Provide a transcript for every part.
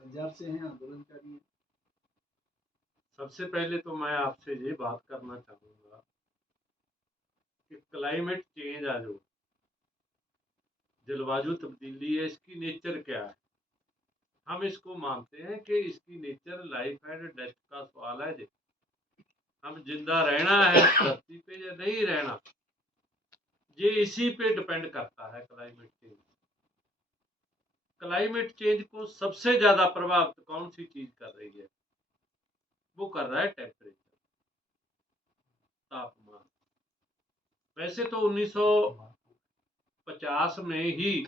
पंजाब से हैं, आंदोलनकारी हैं। सबसे पहले तो मैं आपसे ये बात करना चाहूँगा कि क्लाइमेट चेंज जो जलवायु तब्दीली है, इसकी नेचर क्या है। हम इसको मानते हैं कि इसकी नेचर लाइफ एंड डेथ का सवाल है जी। हम जिंदा रहना है धरती पे या नहीं रहना, ये इसी पे डिपेंड करता है क्लाइमेट चेंज। क्लाइमेट चेंज को सबसे ज्यादा प्रभावित कौन सी चीज कर रही है? वो कर रहा है टेम्परेचर, तापमान। वैसे तो 1950 में ही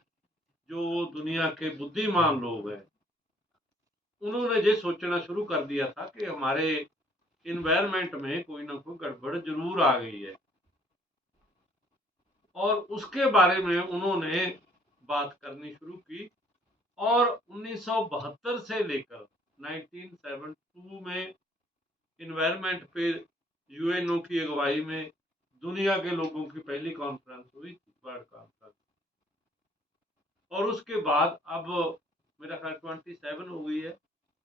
जो दुनिया के बुद्धिमान लोग हैं, उन्होंने ये सोचना शुरू कर दिया था कि हमारे इन्वायरमेंट में कोई ना कोई गड़बड़ जरूर आ गई है, और उसके बारे में उन्होंने बात करनी शुरू की। और 1972 से लेकर 1972 में इन्वायरमेंट पे यूएनओ की अगुवाई में दुनिया के लोगों की पहली कॉन्फ्रेंस हुई थी, वर्ल्ड कॉन्फ्रेंस। और उसके बाद अब मेरा ख्याल 27 हो गई है।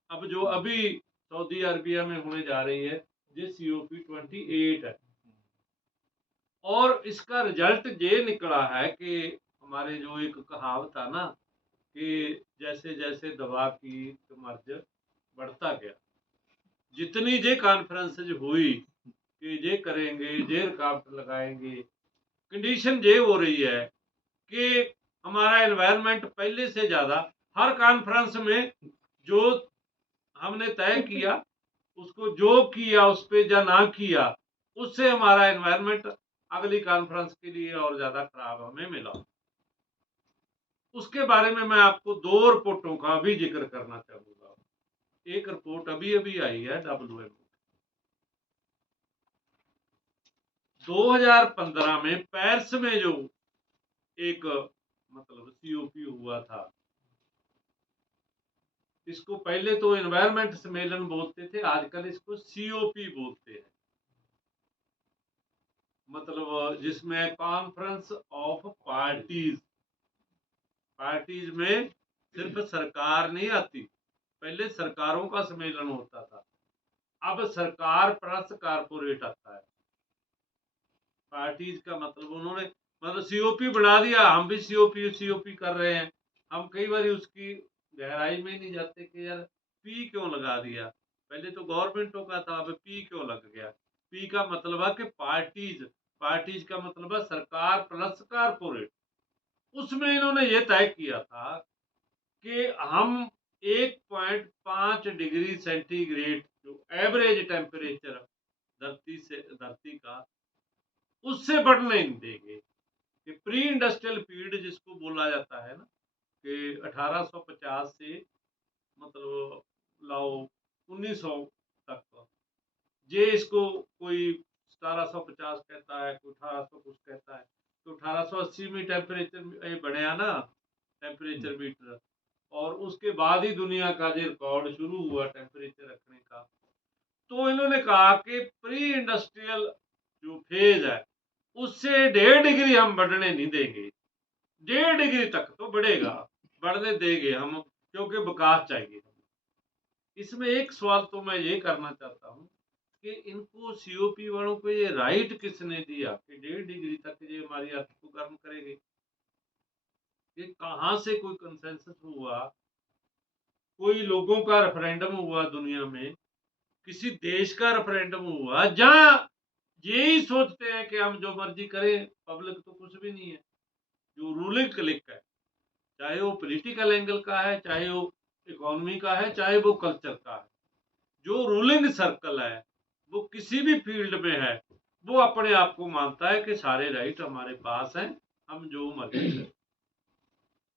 अब जो अभी सऊदी अरबिया में होने जा रही है, ये COP28 है। और इसका रिजल्ट ये निकला है कि हमारे जो एक कहावत था ना कि जैसे जैसे दवा की मर्ज बढ़ता गया, जितनी ये कॉन्फ्रेंस हुई कि ये करेंगे, ये रुकावट लगाएंगे, कंडीशन ये हो रही है कि हमारा एनवायरनमेंट पहले से ज्यादा हर कॉन्फ्रेंस में जो हमने तय किया, उसको जो किया उस पर या ना किया, उससे हमारा एनवायरनमेंट अगली कॉन्फ्रेंस के लिए और ज्यादा खराब हमें मिला। उसके बारे में मैं आपको दो रिपोर्टों का भी जिक्र करना चाहूंगा। एक रिपोर्ट अभी अभी आई है WMO 2015 में पेरिस में जो एक मतलब COP हुआ था। इसको पहले तो एनवायरमेंट सम्मेलन बोलते थे, आजकल इसको COP बोलते हैं। मतलब जिसमें कॉन्फ्रेंस ऑफ पार्टीज, पार्टीज में सिर्फ सरकार नहीं आती। पहले सरकारों का सम्मेलन होता था, अब सरकार प्लस कारपोरेट आता है। पार्टीज का मतलब उन्होंने मतलब COP बना दिया, हम भी COP कर रहे हैं। हम कई बार उसकी गहराई में नहीं जाते कि यार पी क्यों लगा दिया। पहले तो गवर्नमेंटों का था, अब पी क्यों लग गया। पी का मतलब है कि पार्टीज, पार्टीज का मतलब है सरकार प्लस कारपोरेट। उसमें इन्होंने ये तय किया था कि हम 1.5 डिग्री सेंटीग्रेड जो एवरेज टेम्परेचर धरती का, उससे बढ़ने नहीं देंगे। कि प्री इंडस्ट्रियल पीरियड जिसको बोला जाता है ना, कि 1850 से मतलब लाओ 1900 तक, ये इसको कोई 1750 कहता है, कोई 1800 कुछ कहता है। तो 1880 में टेम्परेचर बढ़िया ना, टेम्परेचर मीटर। और उसके बाद ही दुनिया का जो रिकॉर्ड शुरू हुआ टेम्परेचर रखने का। तो इन्होंने कहा कि प्री इंडस्ट्रियल जो फेज है, उससे 1.5 डिग्री हम बढ़ने नहीं देंगे। 1.5 डिग्री तक तो बढ़ेगा, बढ़ने देंगे हम, क्योंकि विकास चाहिए। इसमें एक सवाल तो मैं ये करना चाहता हूँ कि इनको COP वालों को ये राइट किसने दिया कि 1.5 डिग्री तक ये हमारी अर्थ को गर्म करेंगे? ये कहाँ से कोई कंसेंसस हुआ? कोई लोगों का रेफरेंडम हुआ दुनिया में, किसी देश का रेफरेंडम हुआ जहां यही सोचते हैं कि हम जो मर्जी करें, पब्लिक तो कुछ भी नहीं है। जो रूलिंग क्लिक है, चाहे वो पॉलिटिकल एंगल का है, चाहे वो इकोनॉमी का है, चाहे वो कल्चर का है, जो रूलिंग सर्कल है वो किसी भी फील्ड में है, वो अपने आप को मानता है कि सारे राइट हमारे पास हैं, हम जो मर्जी करें।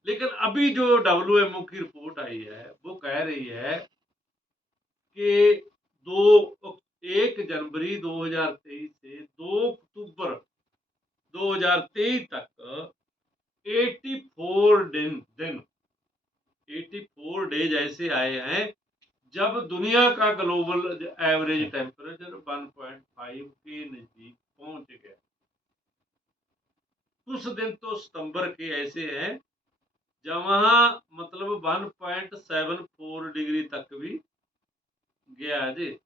लेकिन अभी जो WMO की रिपोर्ट आई है, वो कह रही है कि 1 जनवरी 2023 से 2 अक्टूबर 2023 तक 84 दिन 84 डेज ऐसे आए हैं जब दुनिया का ग्लोबल एवरेज टेम्परेचर 1.5 के नजदीक पहुंच गया। कुछ दिन तो सितंबर के ऐसे हैं जहाँ मतलब 1.74 डिग्री तक भी गया है जी।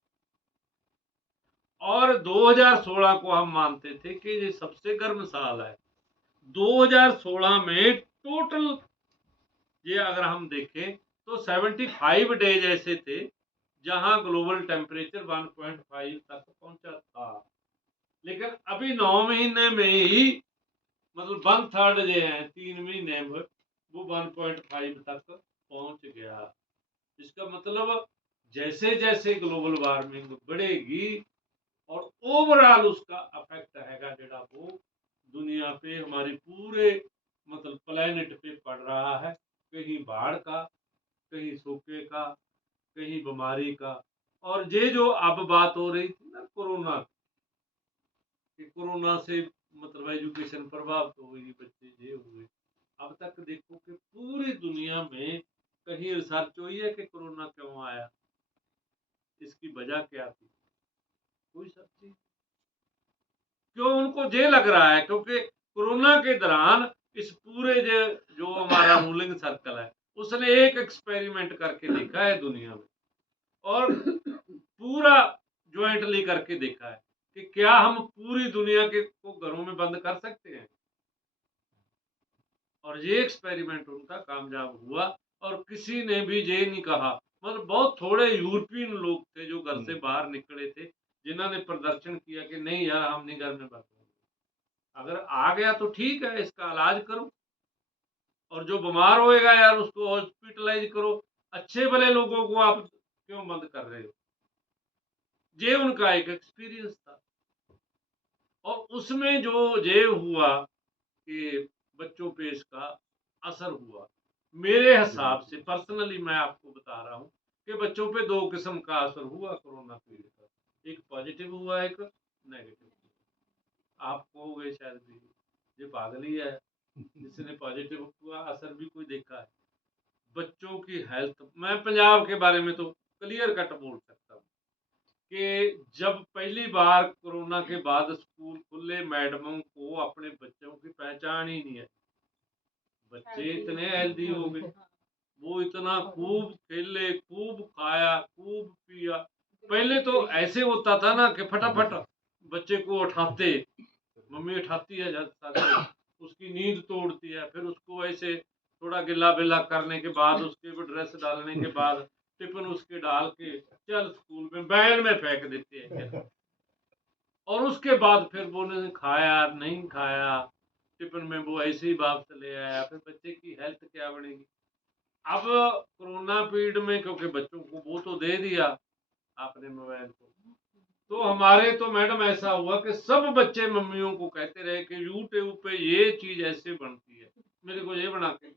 और 2016 को हम मानते थे कि ये सबसे गर्म साल है। 2016 में टोटल ये अगर हम देखें तो 75 डेज ऐसे थे जहां ग्लोबल टेम्परेचर 1.5 तक पहुंचा था। लेकिन अभी 9 महीने में ही मतलब 1/3 जो है 3 महीने में वो 1.5 तक पहुंच गया। इसका मतलब जैसे जैसे ग्लोबल वार्मिंग बढ़ेगी और ओवरऑल उसका अफेक्ट हैगा जेड़ा वो दुनिया पे हमारी पूरे मतलब प्लेनेट पे पड़ रहा है। कहीं बाढ़ का, कहीं सूखे का, कहीं बीमारी का। और ये जो अब बात हो रही थी ना कोरोना कि कोरोना से मतलब एजुकेशन प्रभावित हो गई, बच्चे ये हुए। अब तक देखो कि पूरी दुनिया में कहीं रिसर्च हुई है कि कोरोना क्यों आया, इसकी वजह क्या थी, कोई सर्च नहीं। क्यों उनको ये लग रहा है क्योंकि कोरोना के दौरान इस पूरे जो हमारा रूलिंग सर्कल है उसने एक एक्सपेरिमेंट करके देखा है दुनिया में और पूरा ज्वाइंटली करके देखा है कि क्या हम पूरी दुनिया के को घरों में बंद कर सकते हैं। और ये एक्सपेरिमेंट उनका कामयाब हुआ और किसी ने भी ये नहीं कहा। मतलब बहुत थोड़े यूरोपियन लोग थे जो घर से बाहर निकले थे जिन्होंने प्रदर्शन किया कि नहीं यार हम नहीं घर में बंद होंगे, अगर आ गया तो ठीक है इसका इलाज करो और जो बीमार होएगा यार उसको हॉस्पिटलाइज करो। अच्छे भले लोगों को आप क्यों बंद कर रहे हो। ये उनका एक एक्सपीरियंस था और उसमें जो ये हुआ कि बच्चों पे इसका असर हुआ। मेरे हिसाब से पर्सनली मैं आपको बता रहा हूँ कि बच्चों पे दो किस्म का असर हुआ कोरोना पीरियड का, एक पॉजिटिव हुआ एक नेगेटिव हुआ। आप कहोगे शायद भी ये पागल ही है जिसने पॉजिटिव हुआ असर भी कोई देखा है। बच्चों की हेल्थ, मैं पंजाब के बारे में तो क्लियर कट बोल सकता हूँ कि जब पहली बार कोरोना के बाद स्कूल खुले मैडमों को अपने बच्चों की पहचान ही नहीं है। बच्चे इतने हेल्दी हो गए, वो इतना खूब खेले, खूब खाया, खूब पिया। पहले तो ऐसे होता था ना कि फटाफट बच्चे को उठाते, मम्मी उठाती है उसकी नींद तोड़ती है, फिर उसको ऐसे थोड़ा गिला बिला करने के बाद उसके ऊपर ड्रेस डालने के बाद टिफिन उसके डाल के चल स्कूल में बैग में फेंक देते हैं। और उसके बाद फिर वो ने खाया नहीं खाया, टिफिन में वो ऐसे ही वापस ले आया, फिर बच्चे की हेल्थ क्या बनेगी। अब कोरोना पीरियड में क्योंकि बच्चों को वो तो दे दिया आपने मोबाइल को, तो हमारे तो मैडम ऐसा हुआ कि सब बच्चे मम्मियों को कहते रहे कि यूट्यूब पे ये चीज ऐसे बनती है, मेरे को ये बना के।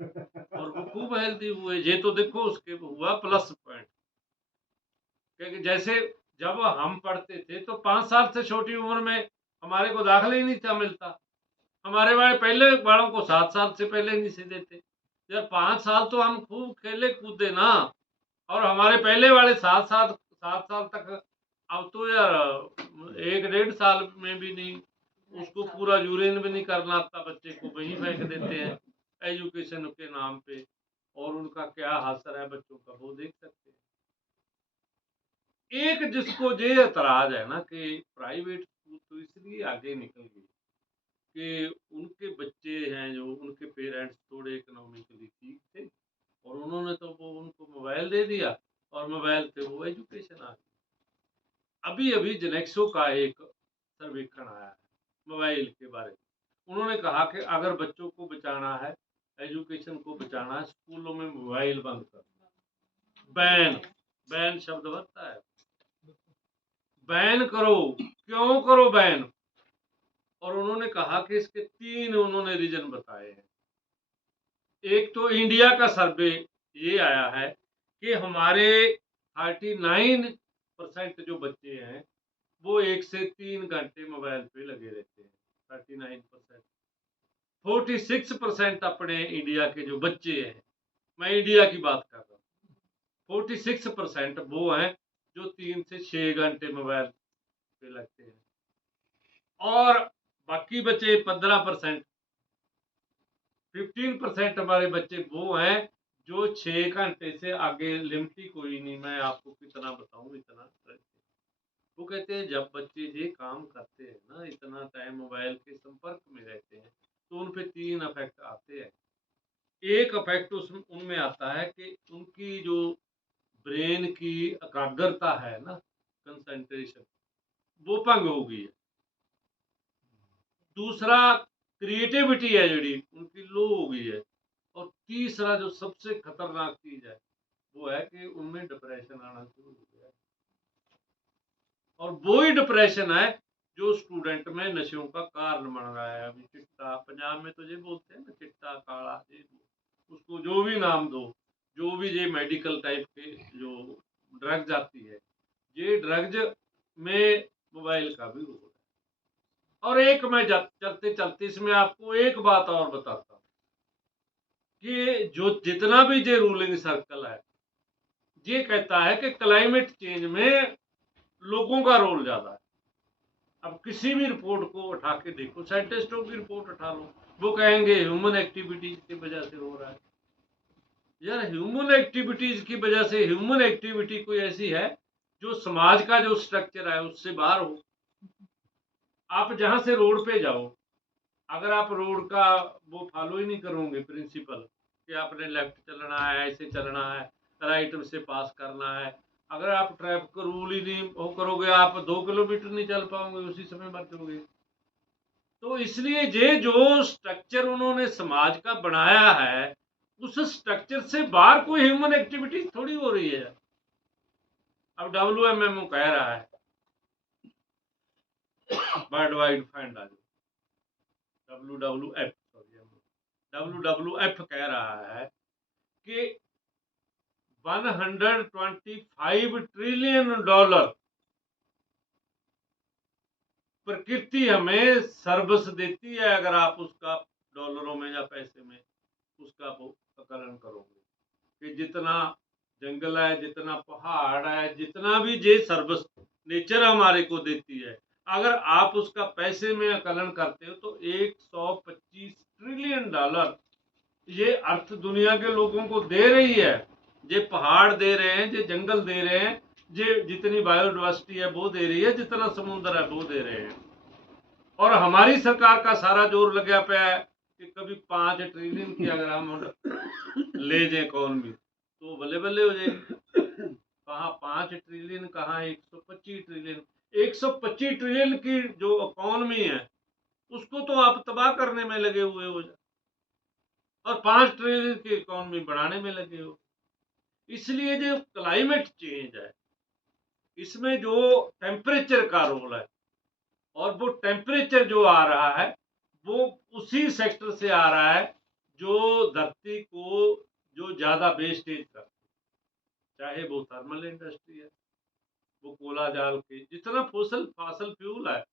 और वो खूब हेल्दी हुए। ये तो देखो उसके हुआ प्लस पॉइंट, क्योंकि जैसे जब हम पढ़ते थे तो 5 साल से छोटी उम्र में हमारे को दाखिला ही नहीं था मिलता। हमारे वाले पहले वालों को 7 साल से पहले नहीं से देते। यार 5 साल तो हम खूब खेले कूदे ना, और हमारे पहले वाले 7 साल तक। अब तो यार 1 डेढ़ साल में भी नहीं, उसको पूरा यूरिन भी नहीं करना आता, बच्चे को वहीं फेंक देते हैं एजुकेशन के नाम पे। और उनका क्या असर है बच्चों का वो देख सकते हैं। एक जिसको ये एतराज है ना कि प्राइवेट स्कूल तो इसलिए आगे निकल गई कि उनके बच्चे हैं जो उनके पेरेंट्स थोड़े इकोनॉमिकली ठीक थे और उन्होंने तो वो उनको मोबाइल दे दिया और मोबाइल पे वो एजुकेशन आ गई। अभी अभी जेनेक्सो का एक सर्वेक्षण आया है मोबाइल के बारे में। उन्होंने कहा कि अगर बच्चों को बचाना है, एजुकेशन को बचाना है, स्कूलों में मोबाइल बंद कर, बैन, बैन शब्द बनता है, बैन करो। क्यों करो बैन। और उन्होंने कहा कि इसके 3 उन्होंने रीजन बताए हैं। एक तो इंडिया का सर्वे ये आया है कि हमारे 39% जो बच्चे हैं वो 1 से 3 घंटे मोबाइल पे लगे रहते हैं। 39%, 46% अपने इंडिया के जो बच्चे हैं, मैं इंडिया की बात कर रहा हूँ, 46% वो हैं जो 3 से 6 घंटे मोबाइल पे लगते हैं। और बाकी बचे 15%, 15% हमारे बच्चे वो हैं जो 6 घंटे से आगे लिमिट ही कोई नहीं। मैं आपको कितना बताऊं, इतना वो कहते हैं जब बच्चे ये काम करते हैं ना, इतना टाइम मोबाइल के संपर्क में रहते हैं, तो उन पे 3 इफेक्ट आते हैं। एक इफेक्ट उनमें आता है कि उनकी जो ब्रेन की एकाग्रता है ना, कंसंट्रेशन, वो भंग हो गई है। दूसरा क्रिएटिविटी है जी उनकी लो हो गई है। और तीसरा जो सबसे खतरनाक चीज है वो है कि उनमें डिप्रेशन आना शुरू हो गया है। और वो ही डिप्रेशन है जो स्टूडेंट में नशों का कारण बन रहा है। अभी चिट्टा, पंजाब में तो ये बोलते हैं ना, चिट्टा काला, ये उसको जो भी नाम दो, जो भी ये मेडिकल टाइप के जो ड्रग्स आती है, ये ड्रग्स में मोबाइल का भी रोल है। और एक मैं चलते चलते इसमें आपको एक बात और बताता हूँ कि जो जितना भी ये रूलिंग सर्कल है, ये कहता है कि क्लाइमेट चेंज में लोगों का रोल ज्यादा है। अब किसी भी रिपोर्ट को उठा के देखो, साइंटिस्टों की रिपोर्ट उठा लो, वो कहेंगे ह्यूमन एक्टिविटीज की वजह से हो रहा है। यार ह्यूमन एक्टिविटीज की वजह से, ह्यूमन एक्टिविटी कोई ऐसी है जो समाज का जो स्ट्रक्चर है उससे बाहर हो। आप जहां से रोड पे जाओ, अगर आप रोड का वो फॉलो ही नहीं करोगे प्रिंसिपल कि आपने लेफ्ट चलना है, ऐसे चलना है, राइट से पास करना है, अगर आप ट्रैफिक रूल ही नहीं वो करोगे, आप 2 किलोमीटर नहीं चल पाओगे, उसी समय मर जाओगे। तो इसलिए ये जो स्ट्रक्चर उन्होंने समाज का बनाया है, उस स्ट्रक्चर से बाहर कोई ह्यूमन एक्टिविटी थोड़ी हो रही है। अब WMMO कह रहा है, वर्ल्ड वाइड फंड आज WWF कह रहा है कि $125 ट्रिलियन प्रकृति हमें सर्विस देती है, अगर आप उसका डॉलरों में या पैसे में उसका आकलन करोगे कि जितना जंगल है, जितना पहाड़ है, जितना भी ये सर्विस नेचर हमारे को देती है, अगर आप उसका पैसे में आकलन करते हो तो $125 ट्रिलियन ये अर्थ दुनिया के लोगों को दे रही है। ये पहाड़ दे रहे हैं, ये जंगल दे रहे हैं, ये जितनी बायोडाइवर्सिटी है वो दे रही है, जितना समुद्र है वो दे रहे हैं। और हमारी सरकार का सारा जोर लगा पे है कि कभी 5 ट्रिलियन की अगर हम ले जाए इकोनॉमी तो बल्ले बल्ले हो जाएगी। कहाँ 5 ट्रिलियन, कहाँ 125 ट्रिलियन। 125 ट्रिलियन की जो इकोनॉमी है उसको तो आप तबाह करने में लगे हुए हो और 5 ट्रिलियन की इकोनॉमी बढ़ाने में लगे हो। इसलिए जो क्लाइमेट चेंज है, इसमें जो टेम्परेचर का रोल है, और वो टेम्परेचर जो आ रहा है वो उसी सेक्टर से आ रहा है जो धरती को जो ज्यादा वेस्टेज करती है, चाहे वो थर्मल इंडस्ट्री है, वो कोला जाल के जितना फॉसल फ्यूल है,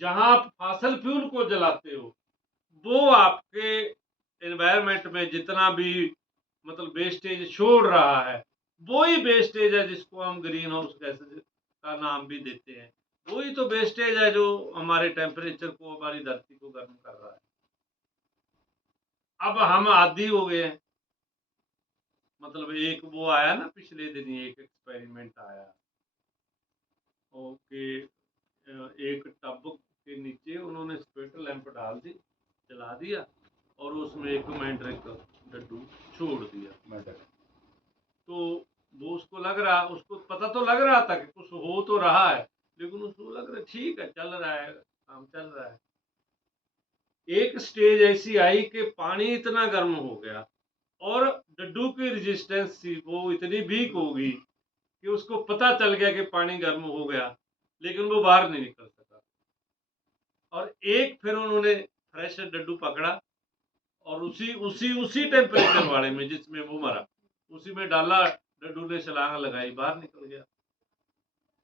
जहां आप फॉसल फ्यूल को जलाते हो वो आपके एनवायरमेंट में जितना भी मतलब वेस्टेज छोड़ रहा है, वो ही वेस्टेज है जिसको हम ग्रीन हाउस गैसेज का नाम भी देते हैं। वही तो वेस्टेज है जो हमारे टेम्परेचर को, हमारी धरती को गर्म कर रहा है। अब हम आदी हो गए हैं। मतलब एक वो आया ना पिछले दिन ही, एक एक्सपेरिमेंट आया ओके, एक टब के नीचे उन्होंने स्पेट लैंप डाल दी, जला दिया, और उसमें एक मैंड्रिक डड्डू छोड़ दिया। तो वो उसको पता तो लग रहा था कि कुछ हो तो रहा है, लेकिन उसको लग रहा ठीक है, चल रहा है, काम चल रहा है। एक स्टेज ऐसी आई कि पानी इतना गर्म हो गया और डड्डू की रेजिस्टेंस थी वो इतनी वीक होगी कि उसको पता चल गया कि पानी गर्म हो गया, लेकिन वो बाहर नहीं निकल सका। और एक फिर उन्होंने फ्रेश डड्डू पकड़ा और उसी उसी उसी टेम्परेचर वाले में जिसमें वो मरा, उसी में डाला, डड्डू ने छलांग लगाई, बाहर निकल गया।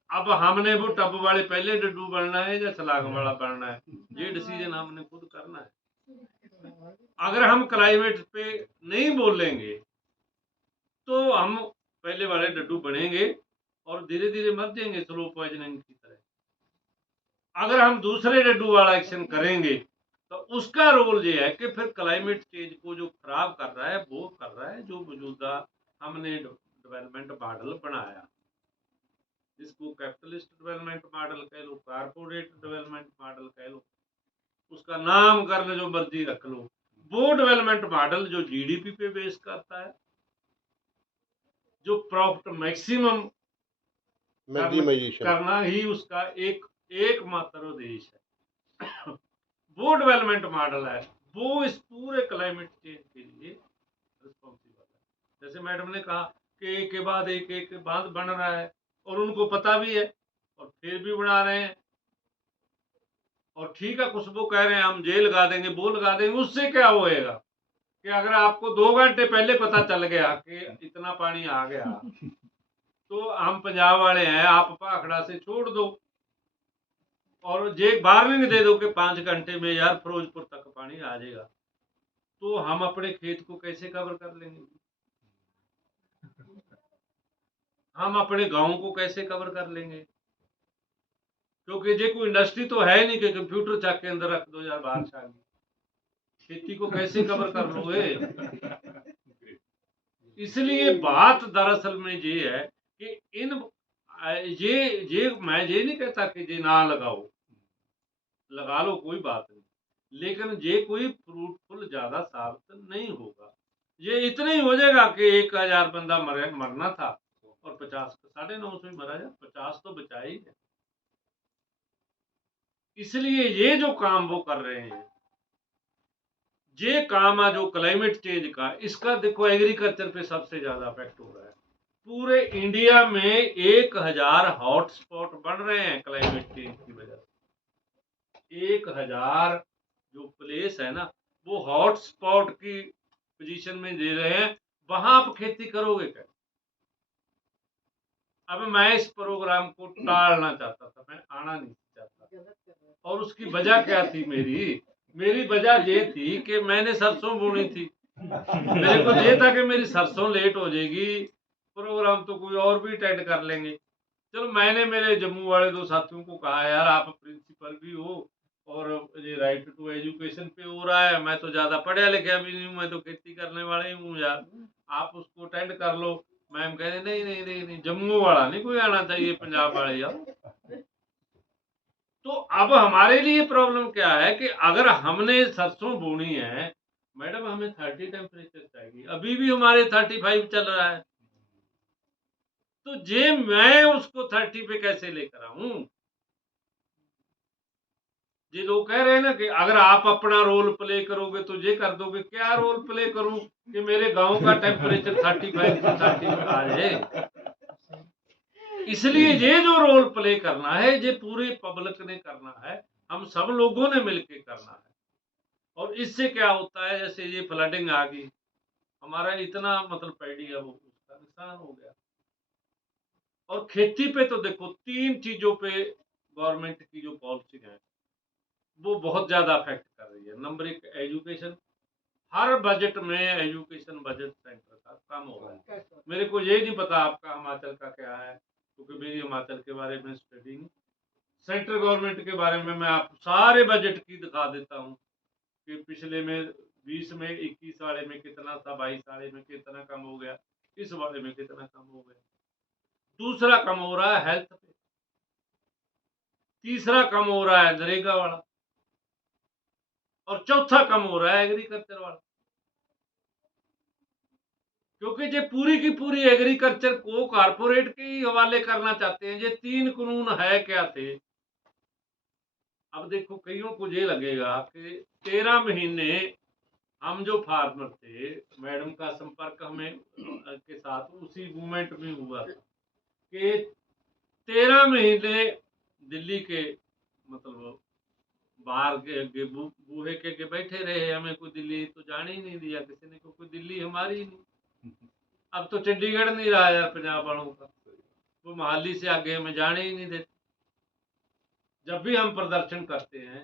अब हमने वो टब वाले पहले डड्डू बनना है या छलांग वाला बनना है, ये डिसीजन हमने खुद करना है। अगर हम क्लाइमेट पे नहीं बोलेंगे तो हम पहले वाले डड्डू बनेंगे और धीरे धीरे मर जाएंगे स्लो पॉइजनिंग की तरह। अगर हम दूसरे डड्डू वाला एक्शन करेंगे तो उसका रोल ये है कि फिर क्लाइमेट चेंज को जो खराब कर रहा है वो कर रहा है जो मौजूदा हमने डेवलपमेंट मॉडल बनाया, जिसको कैपिटलिस्ट डेवलपमेंट मॉडल कह लो, कारपोरेट डेवलपमेंट मॉडल कह लो, उसका नाम करने जो मर्जी रख लो, वो डेवलपमेंट मॉडल जो जीडीपी पे बेस करता है, जो प्रॉफिट मैक्सिमम करना ही उसका एकमात्र उद्देश्य है, वो डेवलपमेंट मॉडल है, वो इस पूरे क्लाइमेट चेंज के लिए रिस्पॉन्सिबल है। जैसे मैडम ने कहा कि एक के बाद एक बांध बन रहा है और उनको पता भी है और फिर भी बना रहे हैं। और ठीक है, कुछ वो कह रहे हैं हम जेल लगा देंगे, वो लगा देंगे, उससे क्या होएगा कि अगर आपको 2 घंटे पहले पता चल गया कि इतना पानी आ गया तो हम पंजाब वाले हैं, आप भाखड़ा से छोड़ दो और जे वार्निंग दे दो कि 5 घंटे में यार फिरोजपुर तक पानी आ जाएगा, तो हम अपने खेत को कैसे कवर कर लेंगे? हम अपने गांव को कैसे कवर कर लेंगे? क्योंकि जे कोई इंडस्ट्री तो है नहीं कि कंप्यूटर चक के अंदर रख दो यार बाहर छा खेती को कैसे कवर कर लोगे? इसलिए बात दरअसल में ये है कि इन ये मैं ये नहीं कहता कि ये ना लगाओ, लगा लो, कोई बात नहीं, लेकिन ये कोई फ्रूटफुल ज्यादा साबित नहीं होगा। ये इतना ही हो जाएगा कि 1000 बंदा मरना था और 50 950 ही मरा जाए, 50 तो बचा ही है। इसलिए ये जो काम वो कर रहे हैं, ये काम है जो क्लाइमेट चेंज का, इसका देखो एग्रीकल्चर पे सबसे ज्यादा इफेक्ट हो रहा है। पूरे इंडिया में 1000 हॉटस्पॉट बन रहे हैं क्लाइमेट चेंज की वजह से। 1000 जो प्लेस है ना, वो हॉटस्पॉट की पोजीशन में दे रहे हैं, वहां आप खेती करोगे क्या? अब मैं इस प्रोग्राम को टालना चाहता था, मैं आना नहीं चाहता, और उसकी वजह क्या थी? मेरी वजह ये थी कि मैंने सरसों बोनी थी, मेरे को ये था कि मेरी सरसों लेट हो जाएगी, प्रोग्राम तो कोई और भी अटेंड कर लेंगे। चलो, मैंने मेरे जम्मू वाले 2 साथियों को कहा यार आप प्रिंसिपल भी हो और ये राइट टू एजुकेशन पे हो रहा है, मैं तो ज्यादा पढ़ा लिखा भी नहीं हूँ, मैं तो खेती करने वाला ही हूँ यार, आप उसको अटेंड कर लो। मैम कह रहे नहीं नहीं नहीं नहीं, जम्मू वाला नहीं कोई आना चाहिए, पंजाब वाले यार। तो अब हमारे लिए प्रॉब्लम क्या है कि अगर हमने सरसों बोनी है, मैडम हमें 30 टेम्परेचर चाहिए, अभी भी हमारे 35 चल रहा है, तो जे मैं उसको 30 पे कैसे लेकर आऊं? जे लोग कह रहे हैं ना कि अगर आप अपना रोल प्ले करोगे तो ये कर दोगे, क्या रोल प्ले करूं कि मेरे गांव का टेम्परेचर 35 से 30 आ जाए? इसलिए ये जो रोल प्ले करना है, ये पूरे पब्लिक ने करना है, हम सब लोगों ने मिलकर करना है। और इससे क्या होता है, जैसे ये फ्लडिंग आ गई, हमारा इतना मतलब पैडी है वो उसका नुकसान हो गया। और खेती पे तो देखो 3 चीजों पे गवर्नमेंट की जो पॉलिसी है वो बहुत ज्यादा अफेक्ट कर रही है। नंबर 1 एजुकेशन, हर बजट में एजुकेशन बजट सेंटर का कम हो रहा है। मेरे को ये नहीं पता आपका हिमाचल का क्या है, क्योंकि मेरी हिमाचल के बारे में स्टडी नहीं। सेंट्रल गवर्नमेंट के बारे में मैं आपको सारे बजट की दिखा देता हूँ कि पिछले में 20 में 21 वाले में कितना था, 22 वाले में कितना कम हो गया, इस वाले में कितना कम हो गया। दूसरा कम हो रहा है हेल्थ पे, तीसरा कम हो रहा है नरेगा वाला, और चौथा कम हो रहा है एग्रीकल्चर वाला। क्योंकि ये पूरी की पूरी एग्रीकल्चर को कारपोरेट के ही हवाले करना चाहते हैं। ये 3 कानून है क्या थे? अब देखो, कईयों को ये लगेगा कि 13 महीने हम जो फार्मर थे, मैडम का संपर्क हमें के साथ उसी मूवमेंट में हुआ था कि 13 महीने दिल्ली के मतलब बाहर के बूहे के बैठे रहे, हमें कोई दिल्ली तो जाने ही नहीं दिया किसी ने, कोई दिल्ली हमारी नहीं। अब तो चंडीगढ़ नहीं रहा यार पंजाब वालों का, वो मोहाली से आगे हमें जाने ही नहीं देते। जब भी हम प्रदर्शन करते हैं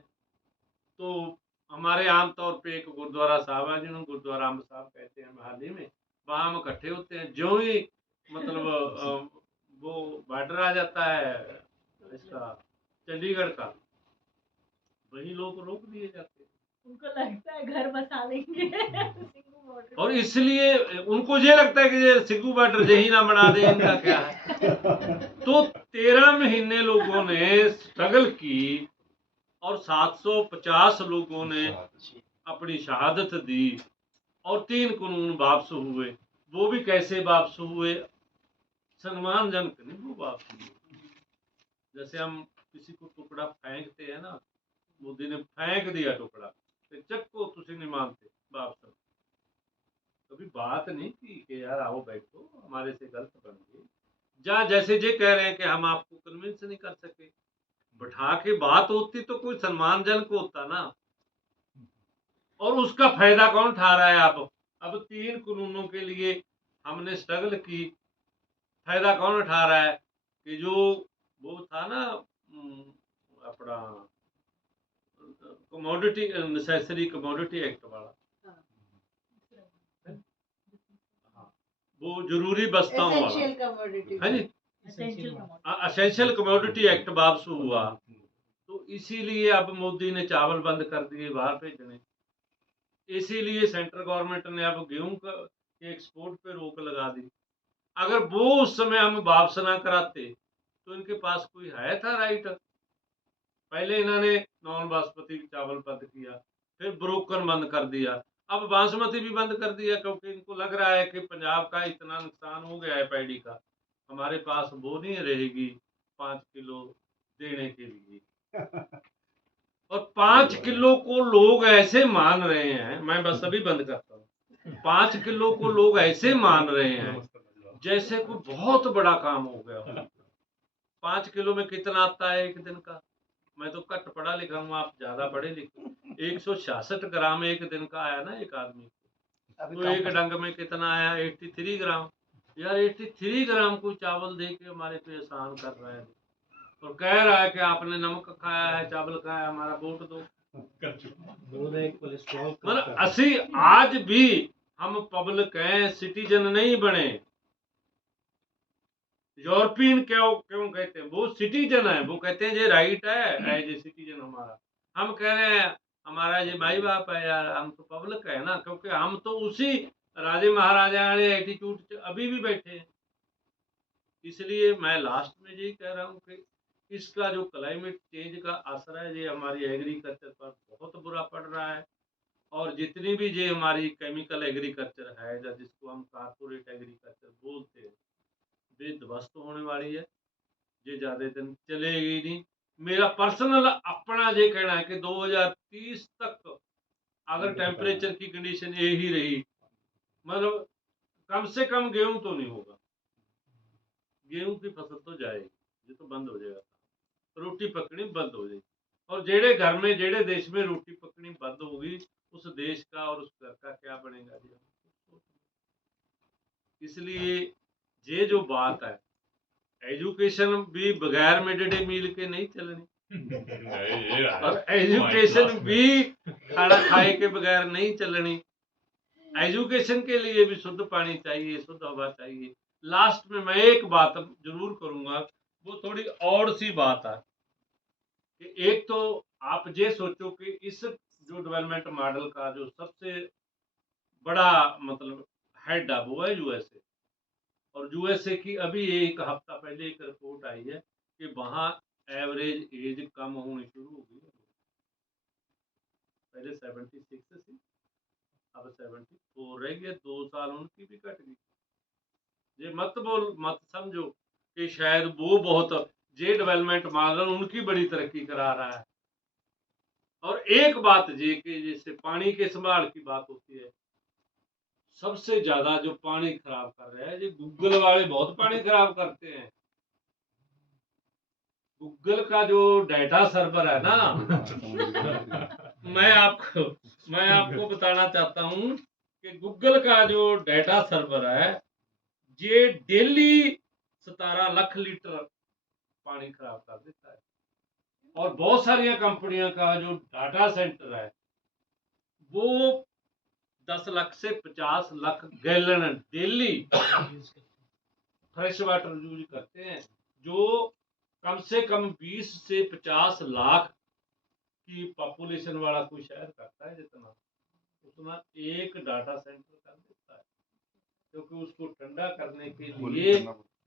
तो हमारे आमतौर पे एक गुरुद्वारा साहब है जिन्होंने गुरुद्वारा अम्ब साहब कहते हैं मोहाली में, वहां हम इकट्ठे होते हैं। जो ही मतलब वो बॉर्डर आ जाता है इसका चंडीगढ़ का, वही लोग रोक दिए जाते हैं। उनको लगता है घर बसा लेंगे सिंगू बॉर्डर और पे। इसलिए उनको ये लगता है कि ये सिंगू बॉर्डर यही ना बना दे, इनका क्या है। तो 13 महीने लोगों ने स्ट्रगल की और 750 लोगों ने अपनी शहादत दी और 3 कानून वापस हुए। वो भी कैसे वापस हुए, सम्मानजनक नहीं वो वापस हुए। जैसे हम किसी को टुकड़ा फेंकते हैं ना, मोदी ने फेंक दिया टुकड़ा, तो चक्को तुसी नहीं मानते वापस। कभी बात नहीं की कि यार आओ बैठो हमारे से गलत बन गई। जहाँ जैसे जे कह रहे हैं कि हम आपको कन्विंस नहीं कर सके, बैठा के बात होती तो कोई सम्मानजनक होता ना। और उसका फायदा कौन उठा रहा है अब 3 कानूनों के लिए हमने स्ट्रगल की, फायदा कौन उठा रहा है कि जो वो था ना अपना कमोडिटी नेसेसरी कमोडिटी एक्ट वाला, वो जरूरी वस्तुओं वाला, एसेंशियल कमोडिटी है जी, एसेंशियल एसेंशियल कमोडिटी एक्ट वापस हुआ। तो इसीलिए अब मोदी ने चावल बंद कर दिए बाहर भेजने। इसीलिए सेंट्रल गवर्नमेंट ने अब गेहूं के एक्सपोर्ट पे रोक लगा दी। अगर वो उस समय हम वापस ना कराते तो इनके पास कोई है था राइट। पहले इन्होंने नॉन बासमती चावल बंद किया, फिर ब्रोकन बंद कर दिया, अब बासमती भी बंद कर दिया, क्योंकि इनको लग रहा है कि पंजाब का इतना नुकसान हो गया है पैडी का, हमारे पास वो नहीं रहेगी 5 किलो देने के लिए। और 5 किलो को लोग ऐसे मान रहे हैं, मैं बस अभी बंद करता हूँ, 5 किलो को लोग ऐसे मान रहे हैं जैसे कोई बहुत बड़ा काम हो गया। 5 किलो में कितना आता है एक दिन का? मैं तो घट पढ़ा लिखा हूँ, आप ज्यादा पढ़े लिखे। 166 ग्राम एक दिन का आया ना एक आदमी को। तो एक डंग में कितना आया? 83 ग्राम। यार 83 ग्राम को चावल दे के हमारे पे एहसान कर रहा है और कह रहा है कि आपने नमक खाया है, चावल खाया, हमारा वोट दो। मतलब असी आज भी हम पब्लिक हैं, सिटीजन नहीं बने। यूरोपियन क्यों क्यों कहते हैं? वो सिटीजन है, वो कहते हैं ये राइट है एज ए सिटीजन हमारा। हम कह रहे हैं हमारा ये माई बाप है यार, हम तो पब्लिक है ना, क्योंकि हम तो उसी राजे महाराजा वाले एटीट्यूड अभी भी बैठे हैं। इसलिए मैं लास्ट में यही कह रहा हूँ कि इसका जो क्लाइमेट चेंज का असर है ये हमारी एग्रीकल्चर पर बहुत बुरा पड़ रहा है। और जितनी भी ये हमारी केमिकल एग्रीकल्चर है, या जिसको हम कारपोरेट एग्रीकल्चर बोलते हैं, वे ध्वस्त होने वाली है। ये ज्यादा दिन चलेगी नहीं। मेरा पर्सनल अपना ये कहना है कि 2030 तक अगर टेम्परेचर की कंडीशन यही रही, मतलब कम से कम गेहूं तो नहीं होगा, गेहूं की फसल तो जाएगी, ये तो बंद हो जाएगा, रोटी पकनी बंद हो जाएगी। और जेड़े घर में जेड़े देश में रोटी पकनी बंद होगी, उस देश का और उस घर का क्या बनेगा जी? इसलिए ये जो बात है, एजुकेशन भी बगैर मिड डे मील के नहीं चलनी और एजुकेशन भी खाना खाए के बगैर नहीं चलनी। एजुकेशन के लिए भी शुद्ध पानी चाहिए, शुद्ध हवा चाहिए। लास्ट में मैं एक बात जरूर करूंगा, वो थोड़ी और सी बात है कि एक तो आप ये सोचो कि इस जो डेवलपमेंट मॉडल का जो सबसे बड़ा मतलब हेड है वो है यूएसए। और यूएसए की अभी एक हफ्ता पहले एक रिपोर्ट आई है कि वहां एवरेज एज कम होनी शुरू हो गई है। पहले 76 थी, अब 74 रह गई, 2 साल उनकी भी कट गई। ये मत समझो कि शायद वो बहुत जे डेवलपमेंट मॉडल उनकी बड़ी तरक्की करा रहा है। और एक बात ये कि जैसे पानी के संभाल की बात होती है, सबसे ज्यादा जो पानी खराब कर रहे हैं ये गूगल वाले, बहुत पानी खराब करते हैं। गूगल का जो डाटा सर्वर है ना मैं आपको बताना चाहता हूं कि गूगल का जो डाटा सर्वर है ये डेली 17 लाख लीटर पानी खराब कर देता है। और बहुत सारी कंपनियों का जो डाटा सेंटर है वो 10 लाख से 50 lakh gallon daily fresh water use करते हैं, जो कम से कम 20 से 50 लाख कि पॉपुलेशन वाला कोई शहर करता है जितना, उतना एक डाटा सेंटर कर देता है, क्योंकि उसको ठंडा करने के लिए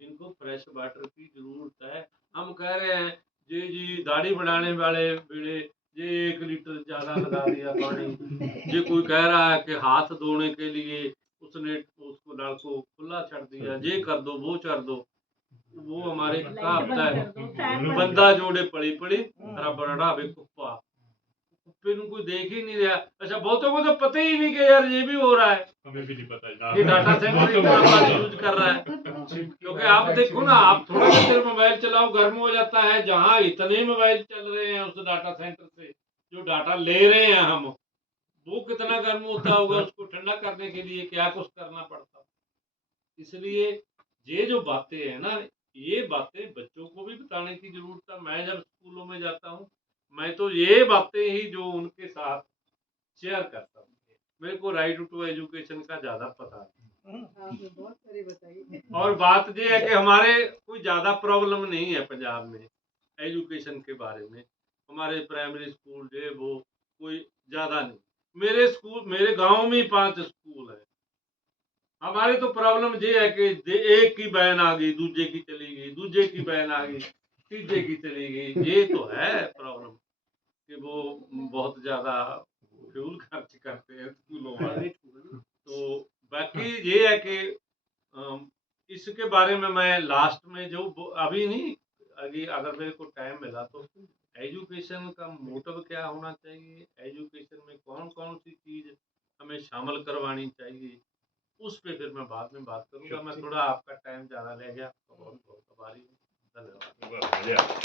इनको फ्रेश वाटर की जरूरत है। हम कह रहे हैं जी दाढ़ी बढ़ाने वाले बेड़े ये 1 लीटर ज्यादा लगा दिया पानी, जी कोई कह रहा है कि हाथ धोने के लिए उसने उसको नल को खुला छड़ दिया, ये कर दो वो कर दो। वो हमारे लाइट कहावत बंद है, कर दो, फैन बंद बंदा जोड़े पड़ी पड़ी रबड़ा बे कुप्पा, कुप्पे नु कोई देख ही नहीं रहा। अच्छा बहुतों को तो पता ही नहीं कि यार ये भी हो रहा है, हमें भी नहीं पता ये डाटा सेंटर इतना पानी यूज कर रहा है। क्योंकि आप देखो ना, आप थोड़ा सा देर मोबाइल चलाओ गर्म हो जाता है, जहाँ इतने मोबाइल चल रहे हैं उस डाटा सेंटर से जो डाटा ले रहे हैं हम, वो कितना गर्म होता होगा, उसको ठंडा करने के लिए क्या कुछ करना पड़ता। इसलिए ये जो बातें हैं ना, ये बातें बच्चों को भी बताने की जरूरत है। मैं जब स्कूलों में जाता हूँ, मैं तो ये बातें ही जो उनके साथ शेयर करता हूँ। मेरे को राइट टू एजुकेशन का ज्यादा पता है। आपने बहुत सारी बताई। और बात ये है कि हमारे कोई ज्यादा प्रॉब्लम नहीं है पंजाब में एजुकेशन के बारे में। हमारे प्राइमरी स्कूल जो वो कोई ज्यादा नहीं। मेरे गांव में ही 5 स्कूल है। हमारे तो प्रॉब्लम ये है कि एक की बैन आ गई, दूजे की चली गई, दूजे की बैन आ गई, तीजे की चली गई। ये तो है प्रॉब्लम कि वो बहुत ज्यादा फ्यूल खर्च करते हैं स्कूलों वाले। तो बाकी ये है कि इसके बारे में मैं लास्ट में जो अभी नहीं, अभी अगर मेरे को टाइम मिला तो एजुकेशन का मोटिव क्या होना चाहिए, एजुकेशन में कौन कौन सी चीज हमें शामिल करवानी चाहिए, उस पे फिर मैं बाद में बात करूंगा। मैं थोड़ा आपका टाइम ज़्यादा ले गया, तो बहुत बहुत आभारी हूँ। धन्यवाद।